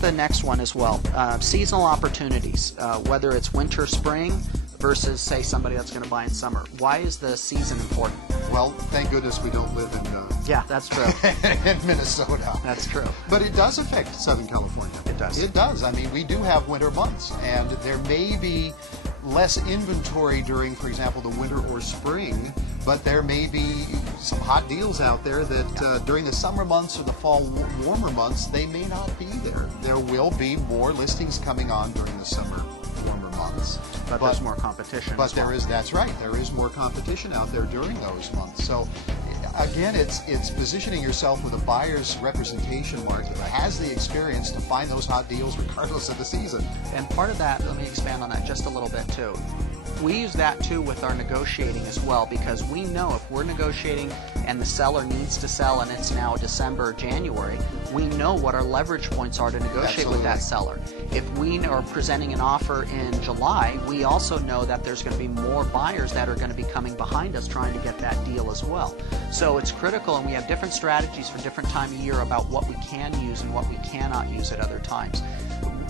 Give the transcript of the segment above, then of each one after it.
the next one as well. Seasonal opportunities, whether it's winter, spring, versus, say, somebody that's going to buy in summer. Why is the season important? Well, thank goodness we don't live in yeah, that's true. in Minnesota. That's true. But it does affect Southern California. It does. It does. I mean, we do have winter months, and there may be less inventory during, for example, the winter or spring, but there may be some hot deals out there that during the summer months or the fall warmer months, they may not be there. There will be more listings coming on during the summer warmer months. But there's more competition. But as well. there is, that's right, there is more competition out there during those months. So again, it's positioning yourself with a buyer's representation, Mark, that has the experience to find those hot deals regardless of the season. And part of that, let me expand on that just a little bit too. We use that too with our negotiating as well, because we know if we're negotiating and the seller needs to sell and it's now December or January, we know what our leverage points are to negotiate with that seller. If we are presenting an offer in July, we also know that there's going to be more buyers that are going to be coming behind us trying to get that deal as well. So it's critical, and we have different strategies for different time of year about what we can use and what we cannot use at other times.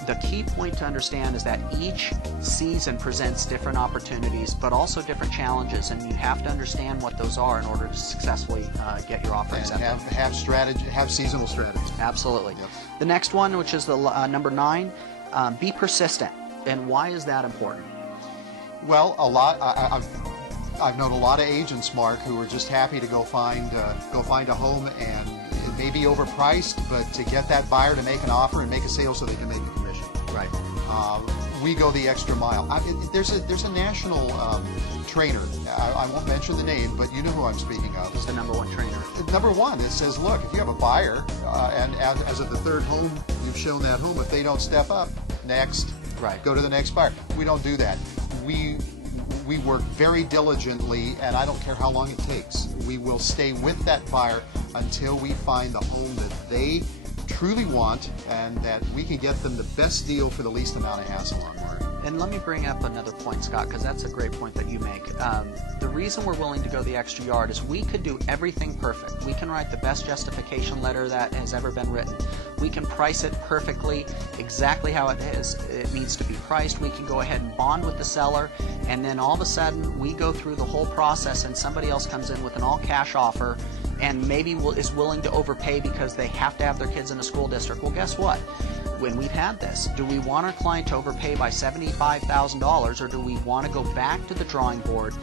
The key point to understand is that each season presents different opportunities, but also different challenges, and you have to understand what those are in order to successfully get your offer accepted. Have seasonal strategies. Absolutely. Yep. The next one, which is the number 9, be persistent. And why is that important? Well, I've known a lot of agents, Mark, who are just happy to go find a home, and it may be overpriced, but to get that buyer to make an offer and make a sale so they can make the commission. Right. We go the extra mile. There's a national trainer. I won't mention the name, but you know who I'm speaking of. It's the number 1 trainer. Number 1, it says, look, if you have a buyer, and as of the 3rd home you've shown that home, if they don't step up, next, right, go to the next buyer. We don't do that. We work very diligently, and I don't care how long it takes. We will stay with that buyer until we find the home that they truly want, and that we can get them the best deal for the least amount of hassle on, Mark. And let me bring up another point, Scott, because that's a great point that you make. The reason we're willing to go the extra yard is we could do everything perfect. We can write the best justification letter that has ever been written. We can price it perfectly, exactly how it needs to be priced. We can go ahead and bond with the seller, and then all of a sudden we go through the whole process and somebody else comes in with an all-cash offer and maybe is willing to overpay because they have to have their kids in a school district. Well, guess what? When we've had this, do we want our client to overpay by $75,000, or do we want to go back to the drawing board?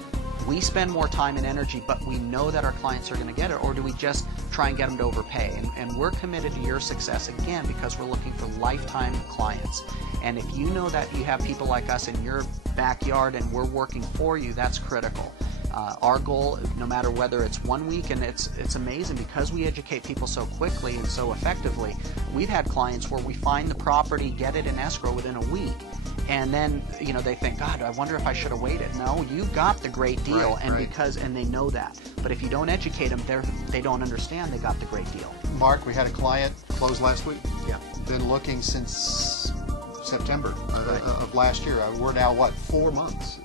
We spend more time and energy, but we know that our clients are going to get it, or do we just try and get them to overpay? And we're committed to your success, again, because we're looking for lifetime clients. And if you know that you have people like us in your backyard and we're working for you, that's critical. Our goal, no matter whether it's 1 week, and it's amazing because we educate people so quickly and so effectively. We've had clients where we find the property, get it in escrow within a week, and then they think, God, I wonder if I should have waited. No, you got the great deal, right, and right. And they know that. But if you don't educate them, they don't understand they got the great deal. Mark, we had a client close last week. Yeah. Been looking since September Right. of last year. We're now, 4 months?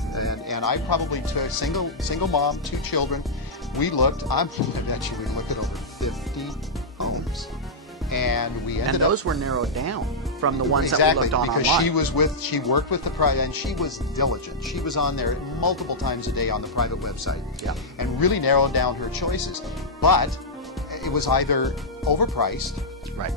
And I probably took single mom, 2 children. We looked, I bet you we looked at over 50 homes. And we ended up... And those were narrowed down from the ones exactly, that we looked on because online. she worked with the private, and she was diligent. She was on there multiple times a day on the private website. Yeah. And really narrowed down her choices. But it was either overpriced, right.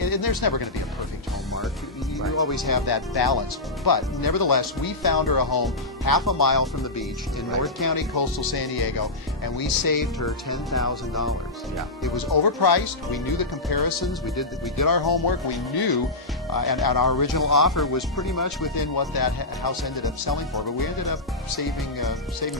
And there's never going to be a perfect home, Mark. You Right. always have that balance. But nevertheless, we found her a home half a mile from the beach in Right. North County, coastal San Diego, and we saved her $10,000. Yeah. It was overpriced. We knew the comparisons. We did our homework. We knew, and our original offer was pretty much within what that house ended up selling for. But we ended up saving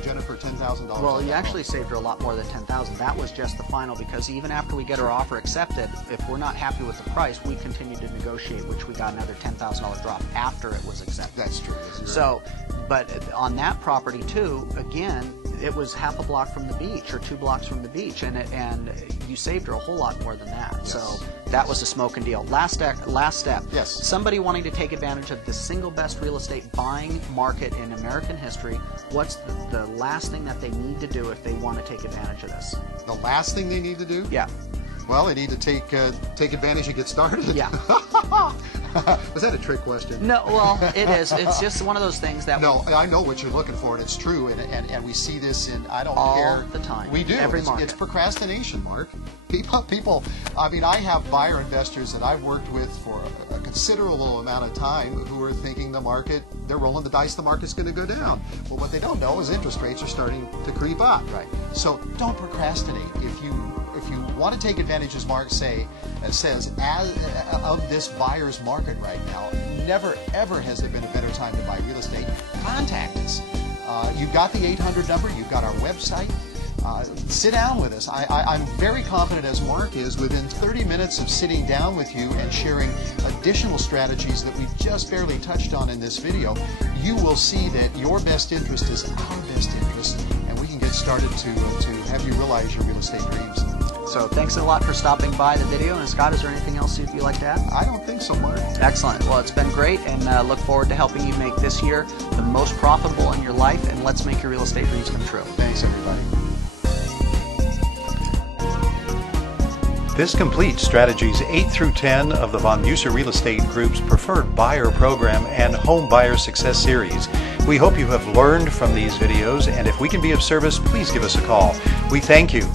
Jennifer $10,000. Well, you actually saved her a lot more than $10,000. That was just the final, because even after we get her offer accepted, if we're not happy with the price, we continue to negotiate, which we got another $10,000 drop after it was accepted. That's true. So, but on that property too, again, it was half a block from the beach or 2 blocks from the beach, and you saved her a whole lot more than that. Yes. So that was a smoking deal. Last step. Yes. Somebody wanting to take advantage of the single best real estate buying market in American history. What's the last thing that they need to do if they want to take advantage of this? The last thing they need to do? Yeah. Well, they need to take advantage and get started. Yeah. Was that a trick question? No, well, it is. It's just one of those things that No, I know what you're looking for, and it's true, and we see this in, I don't all care. the time. We do. Every market. It's procrastination, Mark. People, I mean, I have buyer investors that I've worked with for a considerable amount of time who are thinking the market, they're rolling the dice, the market's going to go down. Well, what they don't know is interest rates are starting to creep up. Right. So don't procrastinate. If you want to take advantage, as Mark says, of this buyer's market right now, never ever has there been a better time to buy real estate. Contact us. You've got the 800 number. You've got our website. Sit down with us. I'm very confident, as Mark is, within 30 minutes of sitting down with you and sharing additional strategies that we've just barely touched on in this video, you will see that your best interest is our best interest, and we can get started to have you realize your real estate dreams. So thanks a lot for stopping by the video. And Scott, is there anything else you'd like to add? I don't think so, Mark. Excellent. Well, it's been great, and look forward to helping you make this year the most profitable in your life, and let's make your real estate dreams come true. Thanks, everybody. This completes strategies 8 through 10 of the Von Musser Real Estate Group's Preferred Buyer Program and Home Buyer Success Series. We hope you have learned from these videos, and if we can be of service, please give us a call. We thank you.